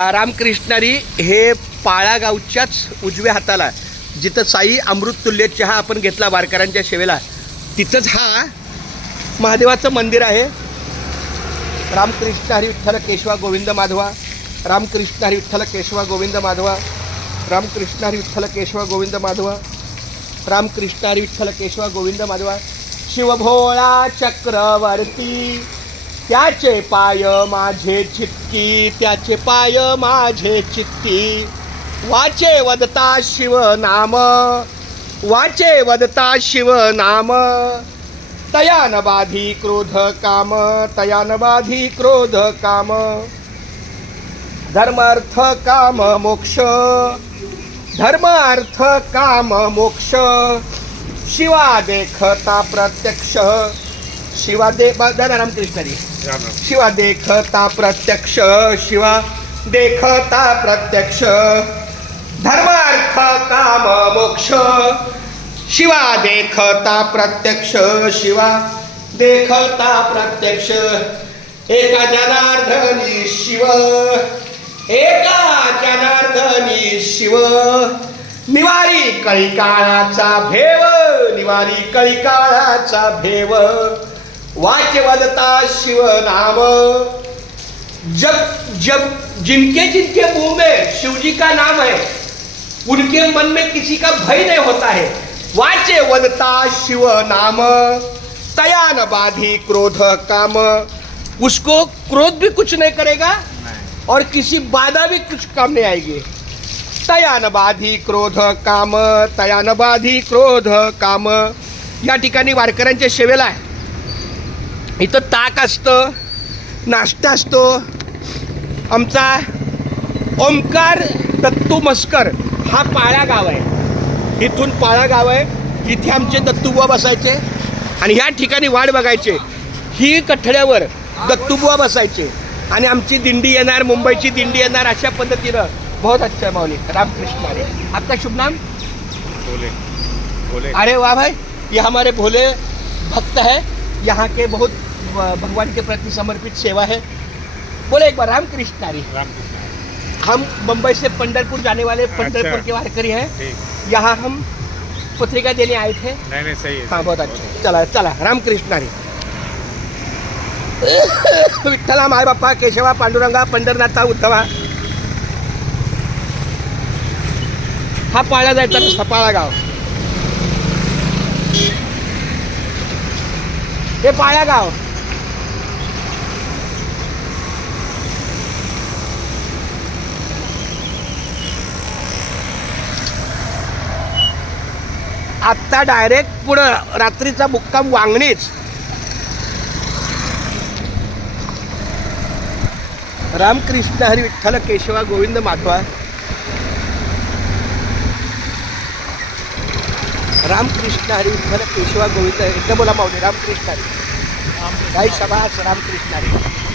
रामकृष्णारी हे पाळा गावच्याच उजव्या हाताला जिथं साई अमृततुल्य चहा आपण घेतला वारकऱ्यांच्या सेवेला, तिथंच हा महादेवाचं मंदिर आहे. रामकृष्ण हरी विठ्ठल केशवा गोविंद माधवा, रामकृष्ण हरी विठ्ठल केशवा गोविंद माधवा, रामकृष्ण हरी विठ्ठल केशवा गोविंद माधवा, रामकृष्ण हरी विठ्ठल केशवा गोविंद माधवा. शिवभोळा चक्रवर्ती त्याचे पाय माझे चित्ती, त्याचे पाय माझे चित्ती. वाचे वदता शिव नाम, वाचे वदता शिव नाम. तयान बाधी क्रोध काम, तयान बाधी क्रोध काम. धर्म अर्थ काम मोक्ष, धर्म अर्थ काम मोक्ष. शिवा देखता प्रत्यक्ष, शिवा दादा रामकृष्णारी. शिवा देखता प्रत्यक्ष, शिवा देखता प्रत्यक्ष. धर्म अर्थ काम मोक्ष. शिवा देखता प्रत्यक्ष, शिवा देखता प्रत्यक्ष. एका जनार्दनी शिव, एका जनार्दनी शिव. निवारी कळिकाळाचा भेव, निवारी कळिकाळाचा भेव. वाक्य वदता शिव नाम. जब जब जिनके जिनके मुंह में शिवजी का नाम है, उनके मन में किसी का भय नहीं होता है. वाचे वदता शिव नाम. तयान बाधी क्रोध काम. उसको क्रोध भी कुछ नहीं करेगा और किसी बाधा भी कुछ काम नहीं आएगी. तयान बाधी क्रोध काम, तयान बाधी क्रोध काम. या ठिकाणी वारकऱ्यांच्या सेवेला आहे. इथं ताक असतं, नाश्ता असतो. आमचा ओमकार दत्तू मस्कर हा पाळा गाव आहे. इथून पाळा गाव आहे. इथे आमचे दत्तूबुवा बसायचे आणि या ठिकाणी वाट बघायचे. ही कठड्यावर दत्तूबुवा बसायचे आणि आमची दिंडी येणार, मुंबईची दिंडी येणार. अशा पद्धतीनं बहुत अच्छा है मौलिक. रामकृष्ण हरी. आपका शुभ नाम? भोले. भोले. अरे वाह भाई, ये हमारे भोले भक्त है. यहाँ के बहुत भगवान के प्रति समर्पित सेवा है. बोले एक बार रामकृष्ण हरी. हम मुंबई से पंढरपुर जाने वाले पंढरपुर के वारकरी हैं. यहाँ हम पत्रिका देने आए थे. नहीं सही है. हाँ बहुत अच्छा. चला चला. रामकृष्ण हरी. विठ्ठला माय बाप्पा केशवा पांडुरंगा पंढरनाथा उद्धवा. हा पाळा जायचा रस्ता, पाळा गाव. हे पाळा गाव. आत्ता डायरेक्ट पुढं रात्रीचा मुक्काम वांगणीच. रामकृष्ण हरी विठ्ठल केशवा गोविंद माधवा. रामकृष्ण हरी विठ्ठल केशवा गोविंद. एकदा बोला माऊली. रामकृष्ण हरी. काही शबास. रामकृष्ण हरी.